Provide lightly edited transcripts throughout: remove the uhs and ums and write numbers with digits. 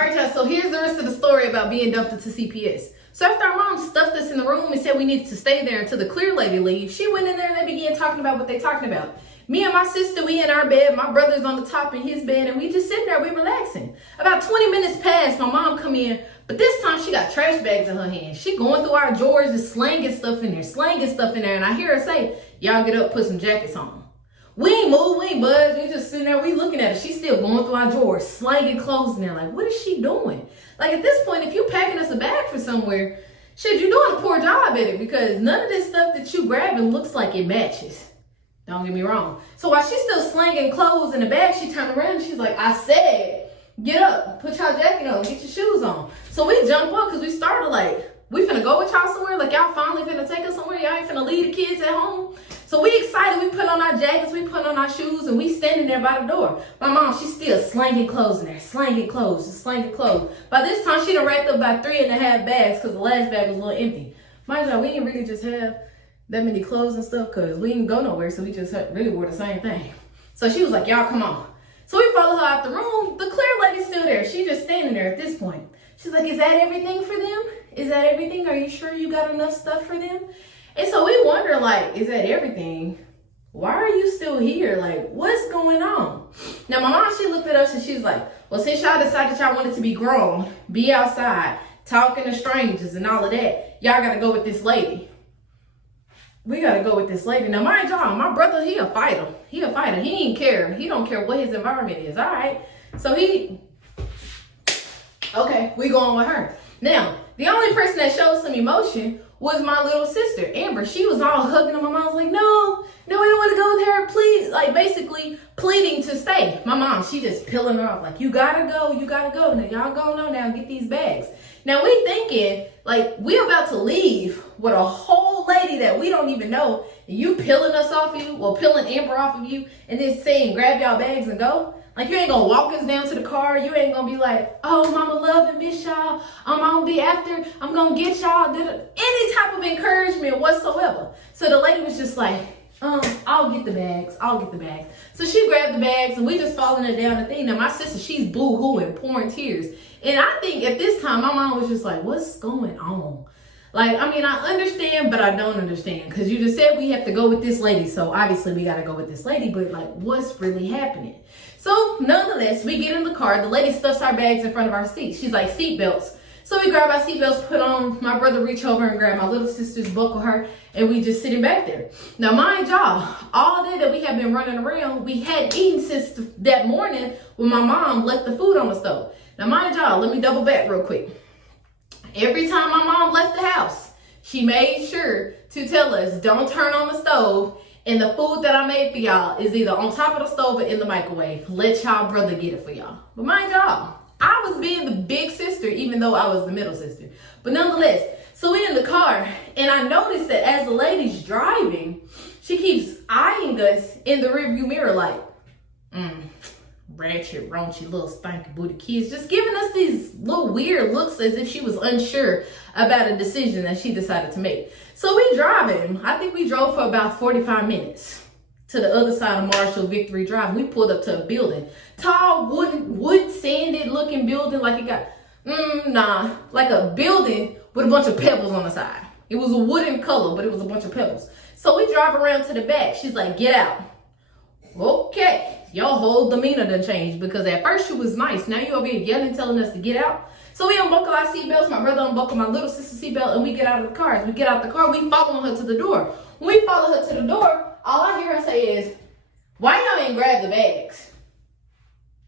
All right, y'all, so here's the rest of the story about being dumped into CPS. So after our mom stuffed us in the room and said we needed to stay there until the clear lady leaves, she went in there and they began talking about what they talking about. Me and my sister, we in our bed, my brother's on the top in his bed, and we just sitting there, we relaxing. About 20 minutes passed, my mom come in, but this time she got trash bags in her hand. She going through our drawers, just slanging stuff in there, and I hear her say, y'all get up, put some jackets on. We ain't move, we ain't budge, we just sitting there, we looking at her. She's still going through our drawers, slanging clothes in there. Like, what is she doing? Like, at this point, if you packing us a bag for somewhere, shit, you're doing a poor job at it, because none of this stuff that you grabbing looks like it matches. Don't get me wrong. So while she's still slanging clothes in the bag, she turned around and she's like, I said, get up, put y'all jacket on, get your shoes on. So we jump up because we started like, we finna go with y'all somewhere? Like, y'all finally finna take us somewhere? Y'all ain't finna leave the kids at home? So we excited, we put on our jackets, we put on our shoes, and we standing there by the door. My mom, she's still slanging clothes in there, slanging clothes, just slanging clothes. By this time, she done racked up about 3.5 bags because the last bag was a little empty. Mind you, we didn't really just have that many clothes and stuff because we didn't go nowhere, so we just really wore the same thing. So she was like, y'all come on. So we follow her out the room. The clear lady's still there. She just standing there at this point. She's like, is that everything for them? Is that everything? Are you sure you got enough stuff for them? And so we wonder, like, is that everything? Why are you still here? Like, what's going on? Now, my mom, she looked at us and she's like, well, since y'all decided y'all wanted to be grown, be outside, talking to strangers and all of that, y'all got to go with this lady. We got to go with this lady. Now, mind y'all, my brother, he a fighter. He a fighter. He ain't care. He don't care what his environment is. All right. So okay, we going with her. Now, the only person that showed some emotion was my little sister, Amber. She was all hugging him. My mom was like, no, we don't want to go with her. Please, like basically pleading to stay. My mom, she just peeling her off. Like, you gotta go. Now, y'all go on now, get these bags. Now, we thinking, like, we about to leave with a whole lady that we don't even know. And you peeling us off of you, well, peeling Amber off of you, and then saying, grab y'all bags and go. Like, you ain't gonna walk us down to the car. You ain't gonna be like, oh, mama love and miss y'all. I'm gonna be after. I'm gonna get y'all. Any type of encouragement whatsoever. So the lady was just like, I'll get the bags. So she grabbed the bags and we just following her down the thing. Now, my sister, she's boo-hooing, pouring tears. And I think at this time, my mom was just like, what's going on? Like, I mean, I understand, but I don't understand. Because you just said we have to go with this lady. So obviously we got to go with this lady. But like, what's really happening? So nonetheless, we get in the car. The lady stuffs our bags in front of our seats. She's like, seatbelts. So we grab our seatbelts, put on. My brother reach over and grab my little sister's, buckle her. And we just sitting back there. Now, mind y'all, all day that we have been running around, we hadn't eaten since that morning when my mom left the food on the stove. Now, mind y'all, let me double back real quick. Every time my mom left the house, she made sure to tell us, don't turn on the stove. And the food that I made for y'all is either on top of the stove or in the microwave. Let y'all brother get it for y'all. But mind y'all, I was being the big sister, even though I was the middle sister. But nonetheless, so we in the car, and I noticed that as the lady's driving, she keeps eyeing us in the rearview mirror like, ratchet, raunchy, little stanky booty kids, just giving us these little weird looks as if she was unsure about a decision that she decided to make. So we driving. I think we drove for about 45 minutes to the other side of Marshall Victory Drive. We pulled up to a building, tall, wood sanded looking building, like it got, like a building with a bunch of pebbles on the side. It was a wooden color, but it was a bunch of pebbles. So we drive around to the back. She's like, get out. Okay. Your whole demeanor done changed, because at first she was nice. Now you over here yelling, telling us to get out. So we unbuckle our seatbelts. My brother unbuckle my little sister's seatbelt, and we get out of the car. As we get out the car, we follow her to the door. When we follow her to the door, all I hear her say is, why y'all ain't grab the bags?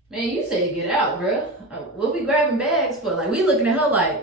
Man, you said get out, bruh. What we grabbing bags for? Like, we looking at her like,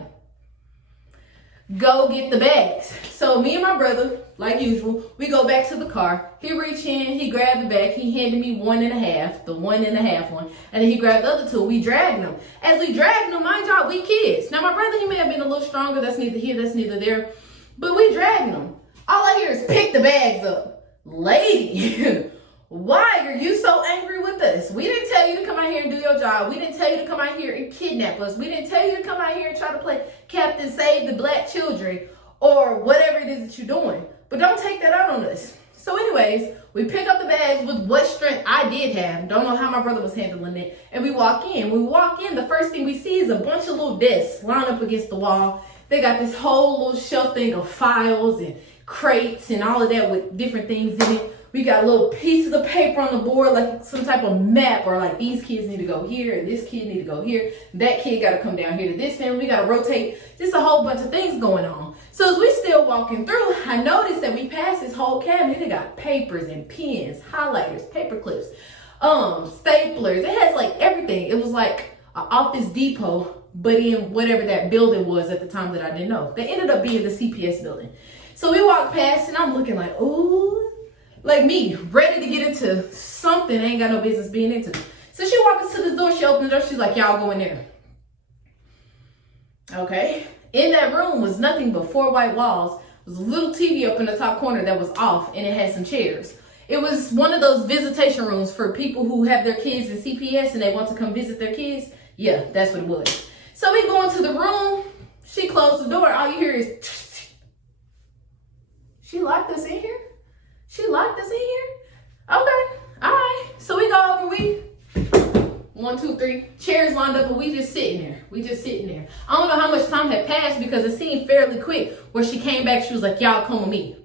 go get the bags. So me and my brother, like usual, we go back to the car. He reached in, he grabbed the bag. He handed me 1.5, the 1.5 one. And then he grabbed the other 2. We dragged them. As we dragged them, mind y'all, we kids. Now my brother, he may have been a little stronger. That's neither here, that's neither there. But we dragged them. All I hear is pick the bags up. Lady, why are you so angry with us? We didn't tell you to come out here and do your job. We didn't tell you to come out here and kidnap us. We didn't tell you to come out here and try to play Captain Save the Black Children or whatever it is that you're doing. But don't take that out on us. So anyways, we pick up the bags with what strength I did have. Don't know how my brother was handling it. And we walk in. When we walk in, the first thing we see is a bunch of little desks lined up against the wall. They got this whole little shelf thing of files and crates and all of that with different things in it. We got little pieces of paper on the board, like some type of map, or like these kids need to go here, and this kid need to go here. That kid got to come down here to this family. We got to rotate. Just a whole bunch of things going on. So as we still walking through, I noticed that we passed this whole cabinet. They got papers and pens, highlighters, paper clips, staplers. It has like everything. It was like an Office Depot, but in whatever that building was at the time that I didn't know. They ended up being the CPS building. So we walked past, and I'm looking like, ooh. Like me, ready to get into something I ain't got no business being into. So she walks us to the door, she opens the door, she's like, y'all go in there. Okay. In that room was nothing but 4 white walls. There was a little TV up in the top corner that was off, and it had some chairs. It was one of those visitation rooms for people who have their kids in CPS and they want to come visit their kids. Yeah, that's what it was. So we go into the room, she closed the door, all you hear is she locked us in here? She locked us in here? Okay, all right. So we go over, we 1, 2, 3 chairs lined up, and we just sitting there. I don't know how much time had passed because it seemed fairly quick. Where she came back, she was like, y'all come with me.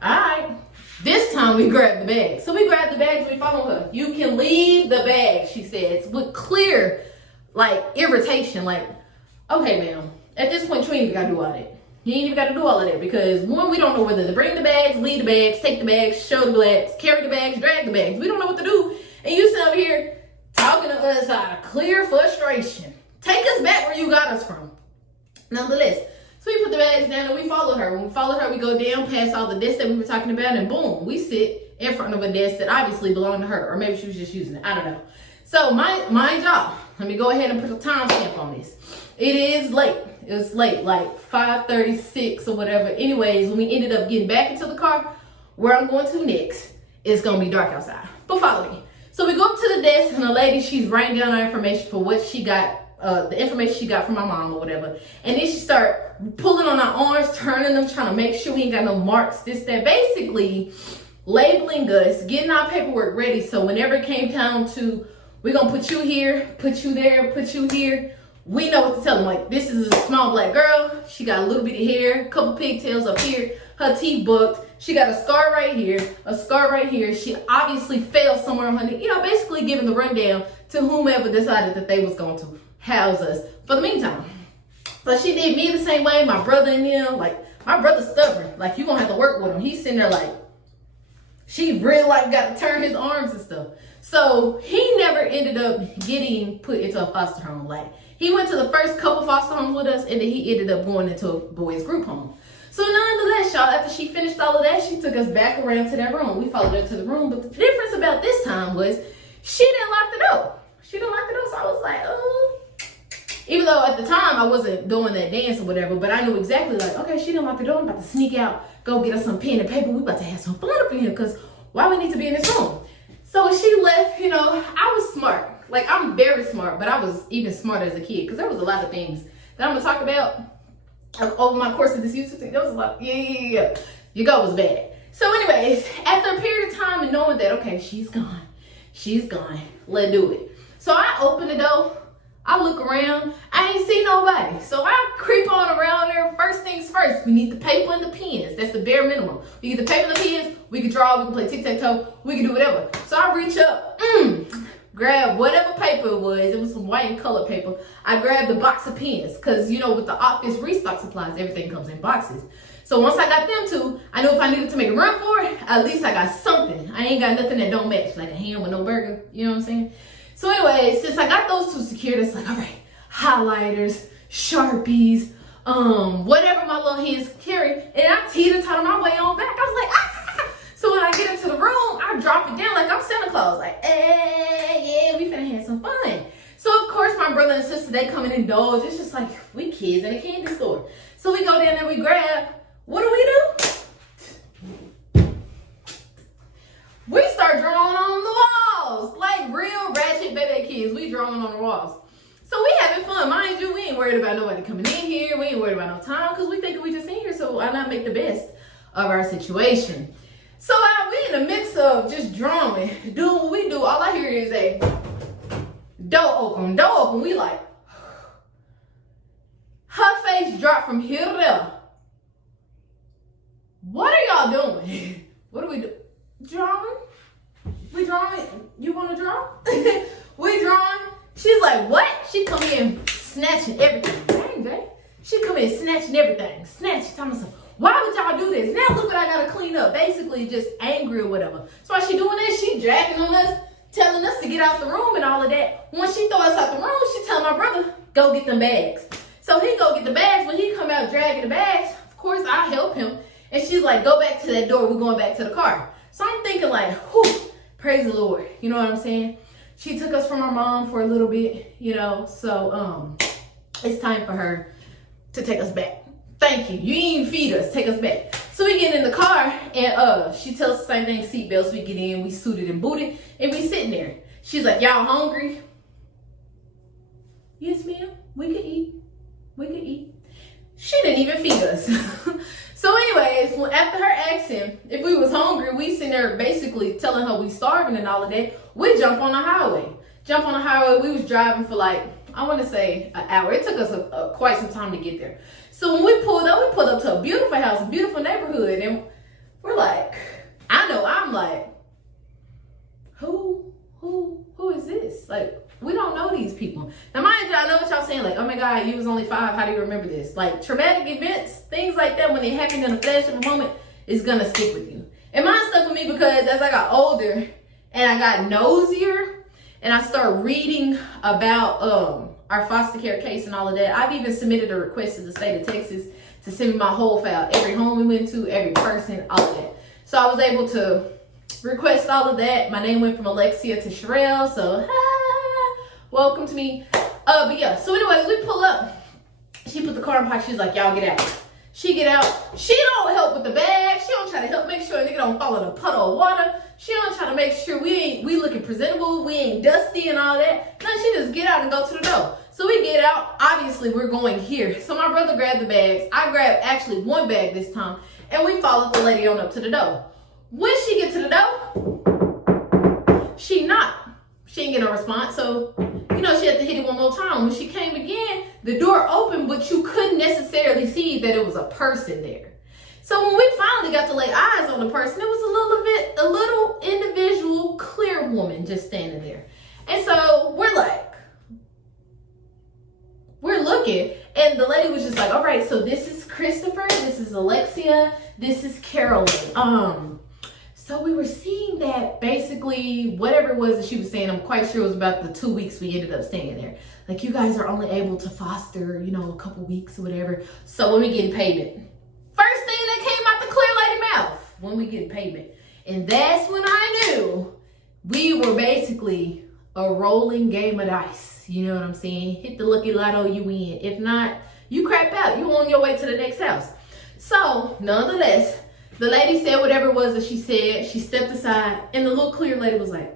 All right. This time we grabbed the bag. So we grabbed the bags and we followed her. You can leave the bag, she says, with clear, like, irritation. Like, okay, ma'am, at this point, you ain't even got to do all that. You ain't even got to do all of that because, one, we don't know whether to bring the bags, leave the bags, take the bags, show the bags, carry the bags, drag the bags. We don't know what to do. And you sit over here talking to us out of clear frustration. Take us back where you got us from. Nonetheless, so we put the bags down and we followed her. When we followed her, we go down past all the desks that we were talking about, and boom, we sit in front of a desk that obviously belonged to her, or maybe she was just using it. I don't know. So mind y'all, let me go ahead and put a time stamp on this. It is late. It was late, like 5:36 or whatever. Anyways, when we ended up getting back into the car, where I'm going to next, it's going to be dark outside. But follow me. So we go up to the desk, and the lady, she's writing down our information for what she got, the information she got from my mom or whatever. And then she start pulling on our arms, turning them, trying to make sure we ain't got no marks, this, that. Basically, labeling us, getting our paperwork ready. So whenever it came down to, we're going to put you here, put you there, put you here, we know what to tell them. Like, this is a small black girl. She got a little bit of hair, a couple pigtails up here. Her teeth bucked. She got a scar right here, a scar right here. She obviously fell somewhere on her knee. You know, basically giving the rundown to whomever decided that they was going to house us for the meantime. So she did me the same way, my brother and them. Like, my brother's stubborn. Like, you going to have to work with him. He's sitting there like, she really like got to turn his arms and stuff. So he never ended up getting put into a foster home. Like, he went to the first couple foster homes with us, and then he ended up going into a boys group home. So nonetheless, y'all, after she finished all of that, she took us back around to that room. We followed her to the room, but the difference about this time was she didn't lock the door. She didn't lock the door, so I was like, oh. Even though at the time I wasn't doing that dance or whatever, but I knew exactly like, okay, she didn't lock the door. I'm about to sneak out, go get us some pen and paper. We about to have some fun up in here because why we need to be in this room? So when she left, you know, I was smart. Like, I'm very smart, but I was even smarter as a kid because there was a lot of things that I'm going to talk about over my course of this YouTube thing. There was a lot. Yeah. Your girl was bad. So anyways, after a period of time and knowing that, okay, she's gone, let's do it. So I open the door. I look around. I ain't see nobody. So I creep on around there. First things first, we need the paper and the pens. That's the bare minimum. We get the paper and the pens. We can draw. We can play tic-tac-toe. We can do whatever. So I reach up, grab whatever paper it was. It was some white and colored paper. I grabbed a box of pens because, you know, with the office restock supplies, everything comes in boxes. So once I got them two, I knew if I needed to make a run for it, at least I got something. I ain't got nothing that don't match, like a ham with no burger. You know what I'm saying? So anyway, since I got those two secured, it's like, all right, highlighters, Sharpies, whatever my little hands carry, and I teeter-totter my way on back. I was like, ah! So when I get into the room, I drop it down like I'm Santa Claus, like, yeah, we finna have some fun. So of course, my brother and sister, they come and indulge. It's just like, we kids in a candy store. So we go down there, we grab, what do? We start drawing on the walls, like real ratchet baby kids. We drawing on the walls. So we having fun, mind you. We ain't worried about nobody coming in here. We ain't worried about no time because we think we just in here. So why not make the best of our situation? So we in the midst of just drumming, doing what we do. All I hear is a door open, door open. We like, her face dropped from here to there. What are y'all doing? What do we do? Drawing? We drawing? You want to draw? We drawing? She's like, what? She come in snatching everything. Dang, Jay. She come in snatching everything. Snatching. Telling us, why would y'all do this? Now look what I gotta clean up. Basically just angry or whatever. So while she doing this, she dragging on us, telling us to get out the room and all of that. When she throw us out the room, she telling my brother, go get them bags. So he go get the bags. When he come out dragging the bags, of course I help him. And she's like, go back to that door. We're going back to the car. So I'm thinking like, whew, praise the Lord. You know what I'm saying? She took us from our mom for a little bit, you know. So it's time for her to take us back. Thank you. You didn't even feed us. Take us back. So we get in the car and she tells us the same thing, seatbelts. We get in, we suited and booted, and we sitting there. She's like, y'all hungry? Yes, ma'am. We could eat. We could eat. She didn't even feed us. So anyways, after her asking if we was hungry, we sitting there basically telling her we starving and all of that. We jump on the highway. We was driving for like, I want to say an hour. It took us quite some time to get there. So when we pulled up to a beautiful house, a beautiful neighborhood. And we're like, I'm like, who is this? Like, we don't know these people. Now, mind you, I know what y'all saying. Like, oh my God, you was only 5. How do you remember this? Like, traumatic events, things like that, when they happen in a flash of a moment, is going to stick with you. And mine stuck with me because as I got older and I got nosier and I started reading about our foster care case and all of that, I've even submitted a request to the state of Texas to send me my whole file. Every home we went to, every person, all of that. So I was able to request all of that. My name went from Alexia to Sherelle. So, welcome to me. But yeah, so anyways, we pull up. She put the car in park. She's like, y'all get out. She get out. She don't help with the bag. She don't try to help make sure a nigga don't fall in a puddle of water. She don't try to make sure we looking presentable. We ain't dusty and all that. No, she just get out and go to the door. So we get out. Obviously, we're going here. So my brother grabbed the bags. I grabbed actually one bag this time. And we followed the lady on up to the door. When she get to the door, she knocked. She didn't get no response. So, you know, she had to hit it one more time. When she came again, the door opened, but you couldn't necessarily see that it was a person there. So when we finally got to lay eyes on the person, it was a little individual, clear woman just standing there. And so we're looking, and the lady was just like, all right, so this is Christopher, this is Alexia, this is Carolyn. So we were seeing that basically whatever it was that she was saying, I'm quite sure it was about the 2 weeks we ended up staying there. Like, you guys are only able to foster, you know, a couple weeks or whatever. So when we getting payment, first thing that came out the clear lady mouth, when we getting payment. And that's when I knew we were basically a rolling game of dice. You know what I'm saying? Hit the lucky lotto, you win. If not, you crap out. You on your way to the next house. So nonetheless, the lady said whatever it was that she said. She stepped aside, and the little clear lady was like,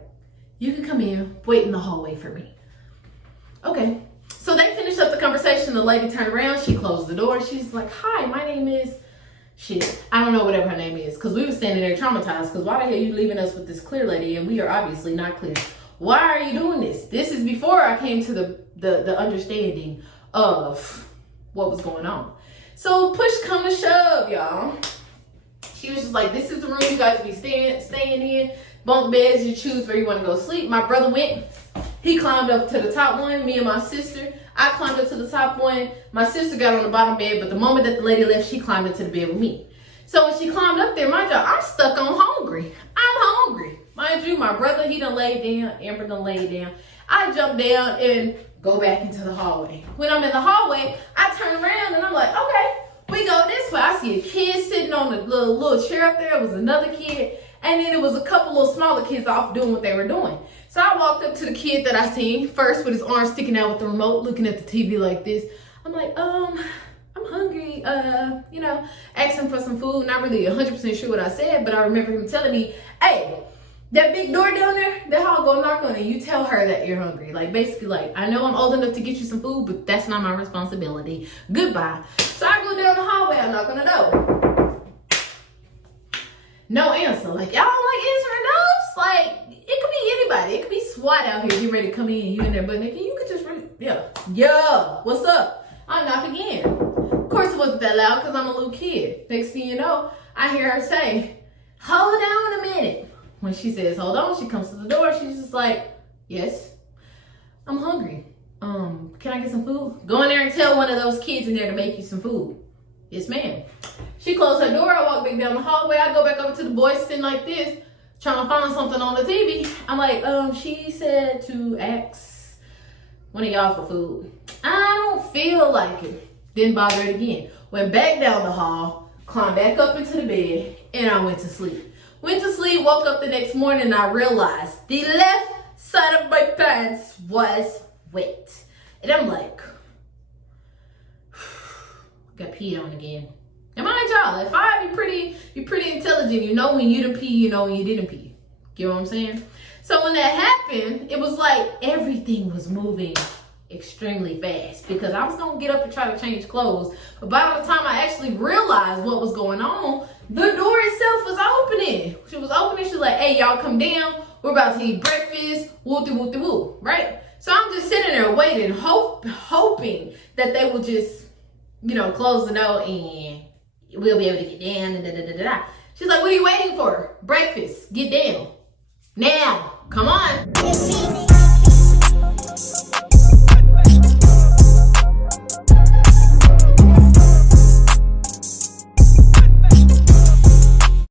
you can come in, wait in the hallway for me. Okay. So they finished up the conversation. The lady turned around. She closed the door. She's like, hi, my name is... Shit. I don't know whatever her name is. Because we were standing there traumatized. Because why the hell are you leaving us with this clear lady? And we are obviously not clear. Why are you doing this? This is before I came to the understanding of what was going on. So push come to shove, y'all. She was just like, this is the room you guys be staying in. Bunk beds, you choose where you want to go sleep. My brother went. He climbed up to the top one. Me and my sister. I climbed up to the top one. My sister got on the bottom bed. But the moment that the lady left, she climbed into the bed with me. So when she climbed up there, mind you, I'm stuck on hungry. I'm hungry. Mind you, my brother, he done laid down. Amber done laid down. I jumped down and go back into the hallway. When I'm in the hallway, I turn around and I'm like, okay, we go this way. I see a kid sitting on the little chair up there. It was another kid. And then it was a couple little smaller kids off doing what they were doing. So I walked up to the kid that I seen first with his arm sticking out with the remote, looking at the TV like this. I'm like, I'm hungry, you know, asking for some food. Not really 100% sure what I said, but I remember him telling me, hey, that big door down there, that hall, go knock on it. You tell her that you're hungry. Like, basically, like, I know I'm old enough to get you some food, but that's not my responsibility. Goodbye. So I go down the hallway, I knock on the door. No answer. Like, y'all don't like answering those? Like, it could be anybody. It could be SWAT out here getting ready to come in. You in there, but nigga, you could just really, yeah, what's up? I knock again. Of course, it wasn't that loud because I'm a little kid. Next thing you know, I hear her say, hold on a minute. When she says, hold on, she comes to the door. She's just like, yes, I'm hungry. Can I get some food? Go in there and tell one of those kids in there to make you some food. Yes, ma'am. She closed her door. I walk back down the hallway. I go back over to the boys sitting like this, trying to find something on the TV. I'm like, she said to ask one of y'all for food. I don't feel like it. Didn't bother it again. Went back down the hall, climbed back up into the bed, and I went to sleep. Went to sleep, woke up the next morning, and I realized the left side of my pants was wet. And I'm like, got peed on again. And mind y'all, if you're pretty intelligent, you know when you didn't pee, you know when you didn't pee. Get what I'm saying? So when that happened, it was like everything was moving extremely fast because I was gonna get up and try to change clothes. But by the time I actually realized what was going on, the door itself was opening. She was opening, she was like, hey, y'all come down. We're about to eat breakfast, woo, right? So I'm just sitting there waiting, hoping that they will just, close the door and we'll be able to get down. She's like, what are you waiting for? Breakfast. Get down. Now. Come on.